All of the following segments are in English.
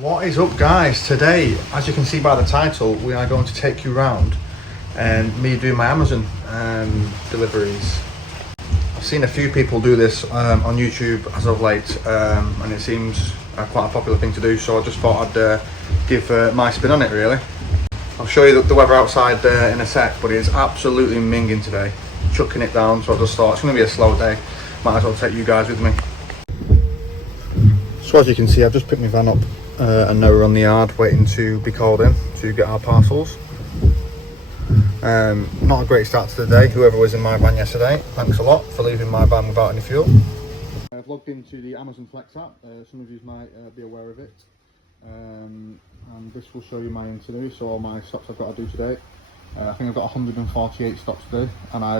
What is up, guys? Today, as you can see by the title, we are going to take you around and me doing my Amazon deliveries. I've seen a few people do this on YouTube as of late, and it seems quite a popular thing to do, so I just thought I'd give my spin on it, really. I'll show you the weather outside in a sec, but it is absolutely minging today, chucking it down, so I just thought it's going to be a slow day, might as well take you guys with me. So as you can see, I've just picked my van up and now we're on the yard waiting to be called in to get our parcels. Not a great start to the day, whoever was in my van yesterday, thanks a lot for leaving my van without any fuel. I've logged into the Amazon Flex app, some of you might be aware of it, and this will show you my in-to-do, so all my stops I've got to do today. I think I've got 148 stops today, and I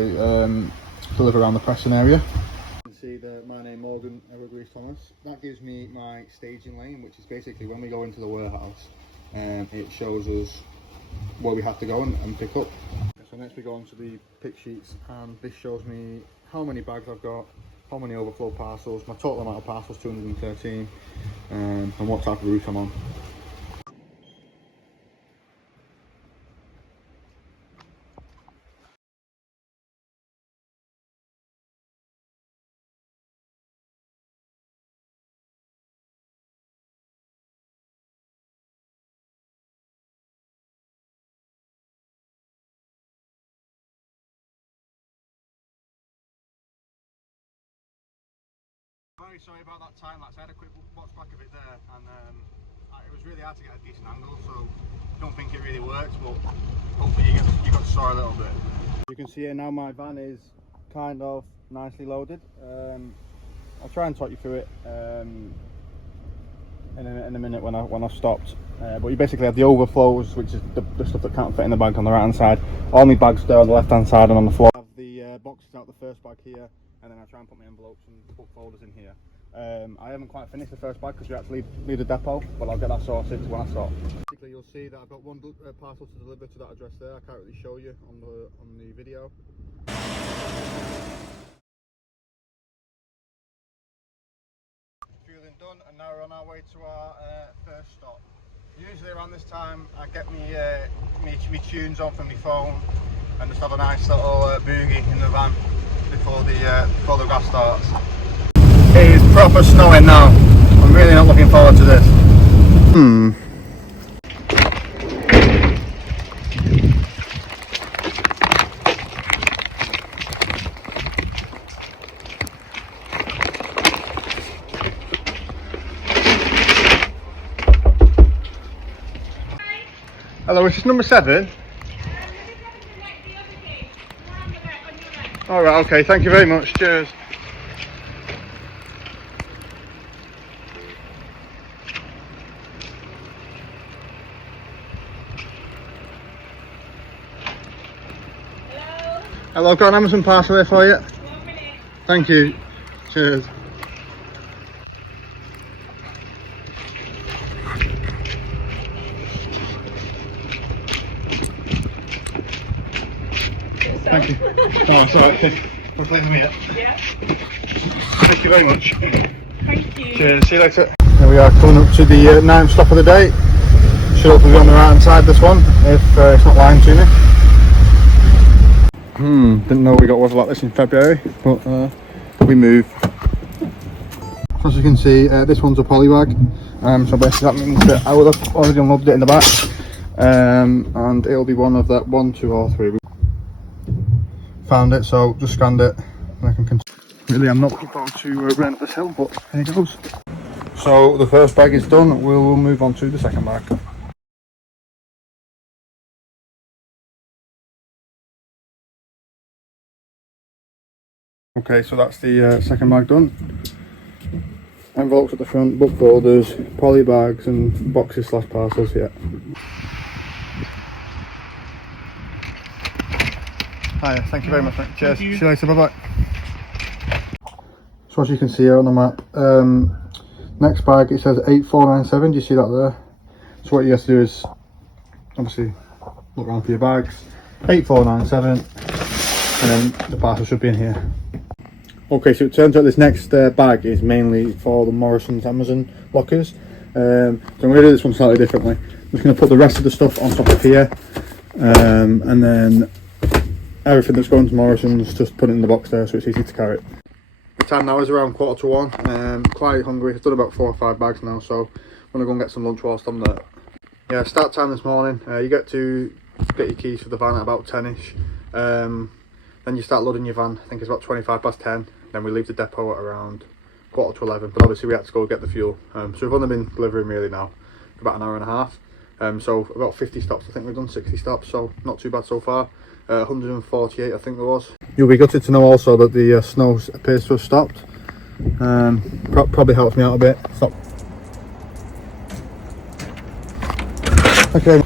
deliver around the Preston area. See my name Morgan Greaves-Thomas. That gives me my staging lane, which is basically when we go into the warehouse, it shows us where we have to go and pick up. So next we go on to the pick sheets, and this shows me how many bags I've got, how many overflow parcels, my total amount of parcels 213, and what type of route I'm on. Very sorry about that time lapse. I had a quick watch back of it there, and it was really hard to get a decent angle, so I don't think it really worked, but hopefully you got to saw a little bit. You can see here now my van is kind of nicely loaded. I'll try and talk you through it in a minute when I've stopped. But you basically have the overflows, which is the stuff that can't fit in the bag on the right hand side. All my bags there on the left hand side and on the floor. I have the boxes out the first bag here, and then I try and put my envelopes and book folders in here. I haven't quite finished the first bag because we actually leave the depot, but I'll get that sorted when I stop. Basically, you'll see that I've got one parcel to deliver to that address there. I can't really show you on the video. Fueling done, and now we're on our way to our first stop. Usually around this time, I get me tunes on from my phone and just have a nice little boogie in the van before the gas starts. It is proper snowing now. I'm really not looking forward to this. Hello, is this number 7? Alright, okay, thank you very much, cheers. Hello, got an Amazon parcel here for you. 1 minute. Thank you, cheers. Thank you. Oh, sorry. I'll play them here. Yeah. Thank you very much. Thank you. Cheers, see you later. Here we are coming up to the 9th stop of the day. Should hopefully be on the right hand side, this one, if it's not lying to me. Didn't know we got weather like this in February, but we move. As you can see, this one's a poly bag, so basically that means that I will have already unloaded it in the back, and it'll be one of that 1, 2 or 3. Found it, so just scanned it and I can continue. Really, I'm not looking forward to running up this hill, but here it goes. So the first bag is done, we'll move on to the second bag. Okay, so that's the second bag done. Envelopes at the front, book folders, poly bags and boxes / parcels, yeah. Hiya, thank you very much, mate. Cheers. See you later, bye bye. So as you can see here on the map, next bag it says 8497, do you see that there? So what you have to do is obviously look around for your bags, 8497, and then the parcel should be in here. Okay, so it turns out this next bag is mainly for the Morrison's Amazon lockers. So I'm going to do this one slightly differently. I'm just going to put the rest of the stuff on top of here, and then everything that's going to Morrison's, just put it in the box there so it's easy to carry. The time now is around 1:45. Quite hungry. I've done about 4 or 5 bags now, so I'm going to go and get some lunch whilst I'm there. Yeah, start time this morning. You get to get your keys for the van at about 10ish. Then you start loading your van. I think it's about 10:25. Then we leave the depot at around 11:15. But obviously we had to go get the fuel. So we've only been delivering really now for about an hour and a half. So about 50 stops. I think we've done 60 stops. So not too bad so far. 148 I think there was. You'll be gutted to know also that the snow appears to have stopped. Probably helps me out a bit. Stop. Okay.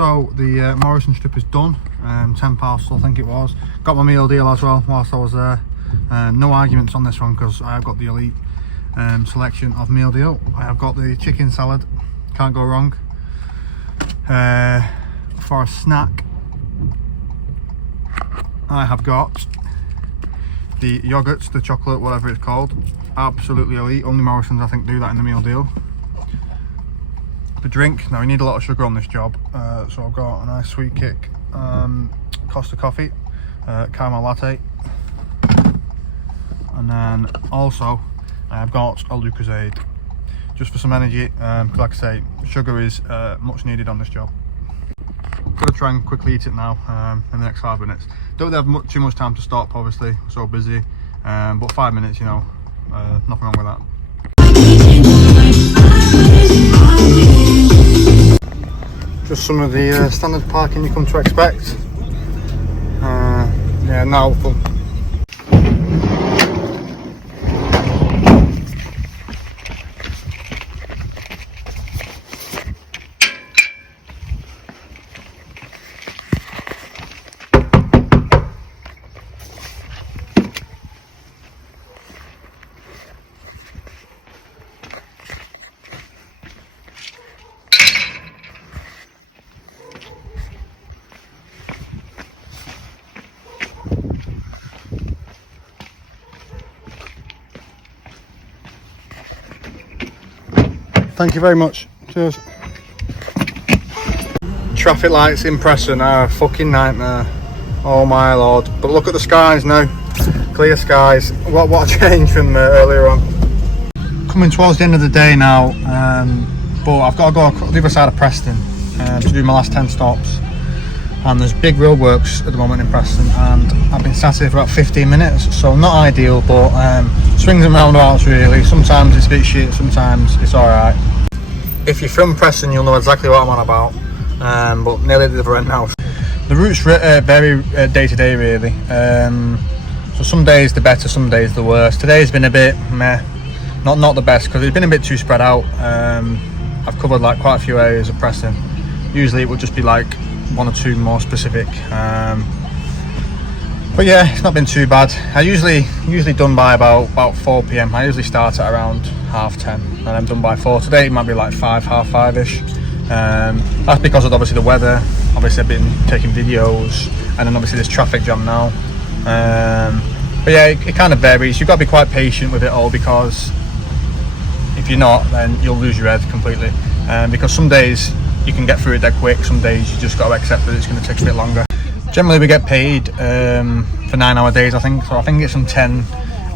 So the Morrison strip is done, 10 parcels I think it was. Got my meal deal as well whilst I was there. No arguments on this one because I have got the elite selection of meal deal. I have got the chicken salad, can't go wrong. For a snack I have got the yogurts, the chocolate, whatever it's called. Absolutely elite, only Morrison's I think do that in the meal deal. The drink, now we need a lot of sugar on this job, so I've got a nice sweet kick Costa coffee, caramel latte, and then also I've got a Lucozade just for some energy, because like I say, sugar is much needed on this job. I'm going to try and quickly eat it now in the next 5 minutes. Don't have too much time to stop, obviously, we're so busy, but 5 minutes, you know, nothing wrong with that. Just some of the standard parking you come to expect. Yeah, now full. Thank you very much. Cheers. Traffic lights in Preston are a fucking nightmare. Oh my lord. But look at the skies now. Clear skies. What a change from earlier on. Coming towards the end of the day now, but I've got to go the other side of Preston to do my last 10 stops. And there's big roadworks at the moment in Preston, and I've been sat here for about 15 minutes, so not ideal, but swings and roundabouts really. Sometimes it's a bit shit, sometimes it's alright. If you're from Preston, you'll know exactly what I'm on about, but nearly at the other end now. The routes vary day to day really, so some days the better, some days the worst. Today's been a bit meh, not the best, because it's been a bit too spread out. I've covered like quite a few areas of Preston. Usually it would just be like 1 or 2 more specific, but yeah, it's not been too bad. I usually done by about 4 p.m. I usually start at around 10:30 and I'm done by 4. Today it might be like 5:30ish. That's because of obviously the weather. Obviously I've been taking videos, and then obviously there's traffic jam now, but yeah, it kind of varies. You've got to be quite patient with it all, because if you're not, then you'll lose your head completely. Because some days you can get through it dead quick, some days you just got to accept that it's going to take a bit longer. Generally we get paid for 9-hour days, I think. So I think it's from 10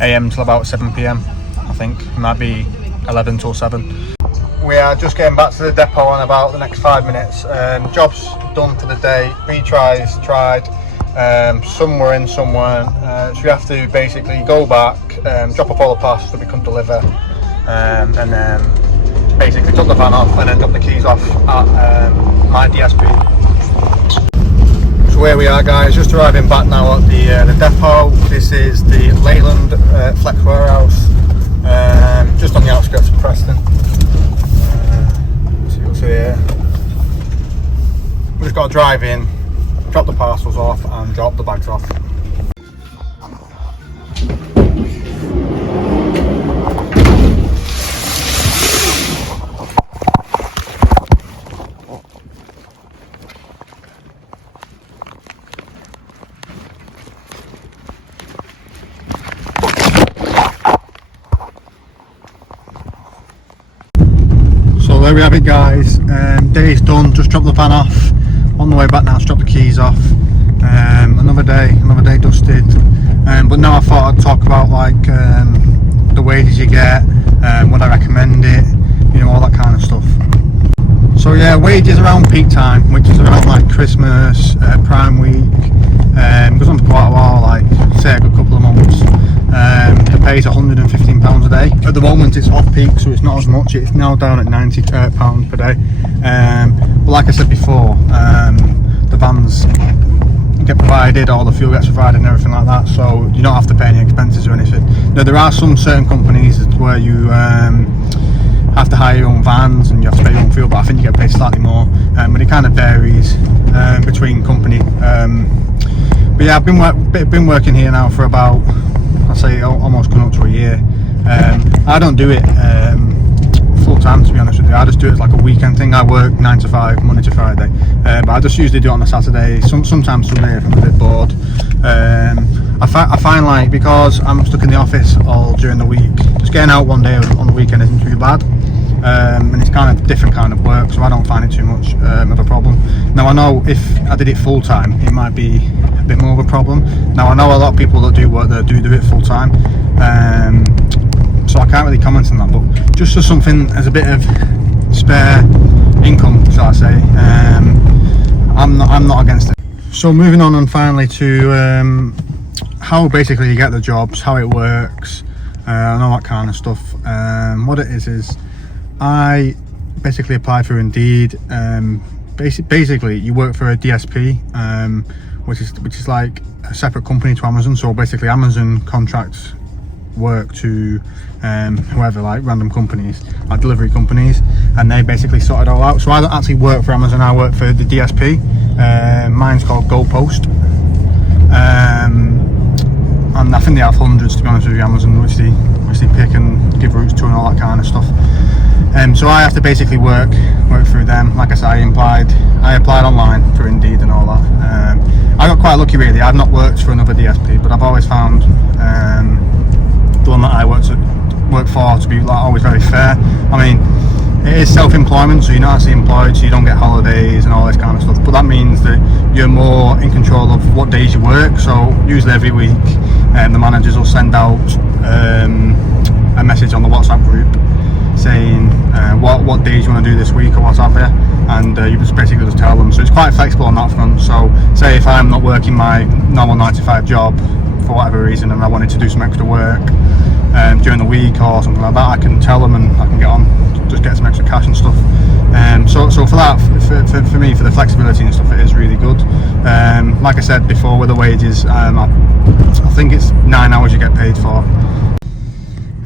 AM till about 7 PM. I think it might be 11 till 7. We are just getting back to the depot in about the next 5 minutes. Job's done for the day. Retries tried. Some were in, some weren't. So you have to basically go back, drop off all the parcels that we couldn't deliver, and then basically took the van off and then drop the keys off at my DSP. So where we are, guys, just arriving back now at the depot. This is the Leyland Flex warehouse, just on the outskirts of Preston. See what's here. We just got to drive in, drop the parcels off and drop the bags off. So there we have it, guys. Day's done, just dropped the van off. On the way back now to drop the keys off. Another day dusted. But now I thought I'd talk about like the wages you get, would I recommend it, you know, all that kind of stuff. So yeah, wages around peak time, which is around like Christmas, Prime Week, goes on for quite a while, like say a good couple of months. The pay is £115 a day. At the moment it's off peak, so it's not as much. It's now down at £90 per day. But like I said before, the vans get provided, all the fuel gets provided and everything like that, so you don't have to pay any expenses or anything. Now there are some certain companies where you have to hire your own vans and you have to pay your own fuel, but I think you get paid slightly more, but it kind of varies between company. But yeah, I've been working here now for about, I'd say almost coming up to a year. I don't do it full time, to be honest with you. I just do it as like a weekend thing. I work 9 to 5, Monday to Friday, but I just usually do it on a Saturday, sometimes Sunday if I'm a bit bored. I find like, because I'm stuck in the office all during the week, just getting out one day on the weekend isn't too bad. And it's kind of different kind of work, so I don't find it too much of a problem. Now I know if I did it full time, it might be a bit more of a problem. Now I know a lot of people that do work there do it full time, so I can't really comment on that. But just as something, as a bit of spare income, shall I say, I'm not against it. So moving on and finally to how basically you get the jobs, how it works, and all that kind of stuff. What it is I basically applied for Indeed. Basically you work for a DSP, which is like a separate company to Amazon. So basically Amazon contracts work to whoever, like random companies, like delivery companies, and they basically sort it all out. So I don't actually work for Amazon, I work for the DSP. Mine's called Goalpost, and I think they have hundreds, to be honest with you, Amazon, which they pick and give routes to and all that kind of stuff. So I have to basically work through them. Like I said, I applied online for Indeed and all that. I got quite lucky really. I've not worked for another DSP, but I've always found the one that I work for to be like always very fair. I mean, it is self-employment, so you're not actually employed, so you don't get holidays and all this kind of stuff, but that means that you're more in control of what days you work. So usually every week the managers will send out a message on the WhatsApp group saying what days you want to do this week or what have you, and you just basically just tell them. So it's quite flexible on that front. So say if I'm not working my normal 9 to 5 job for whatever reason and I wanted to do some extra work during the week or something like that, I can tell them and I can get on, just get some extra cash and stuff. So for that, for me, for the flexibility and stuff, it is really good. Like I said before, with the wages, I think it's 9 hours you get paid for.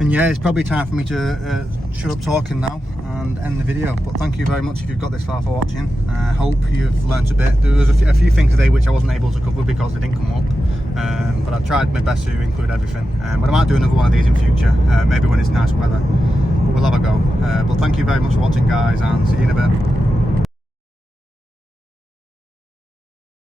And yeah, it's probably time for me to shut up talking now and end the video. But thank you very much if you've got this far for watching. I hope you've learnt a bit. There was a few things today which I wasn't able to cover because they didn't come up, but I've tried my best to include everything. But I might do another one of these in future, maybe when it's nice weather, but we'll have a go. But thank you very much for watching, guys, and see you in a bit.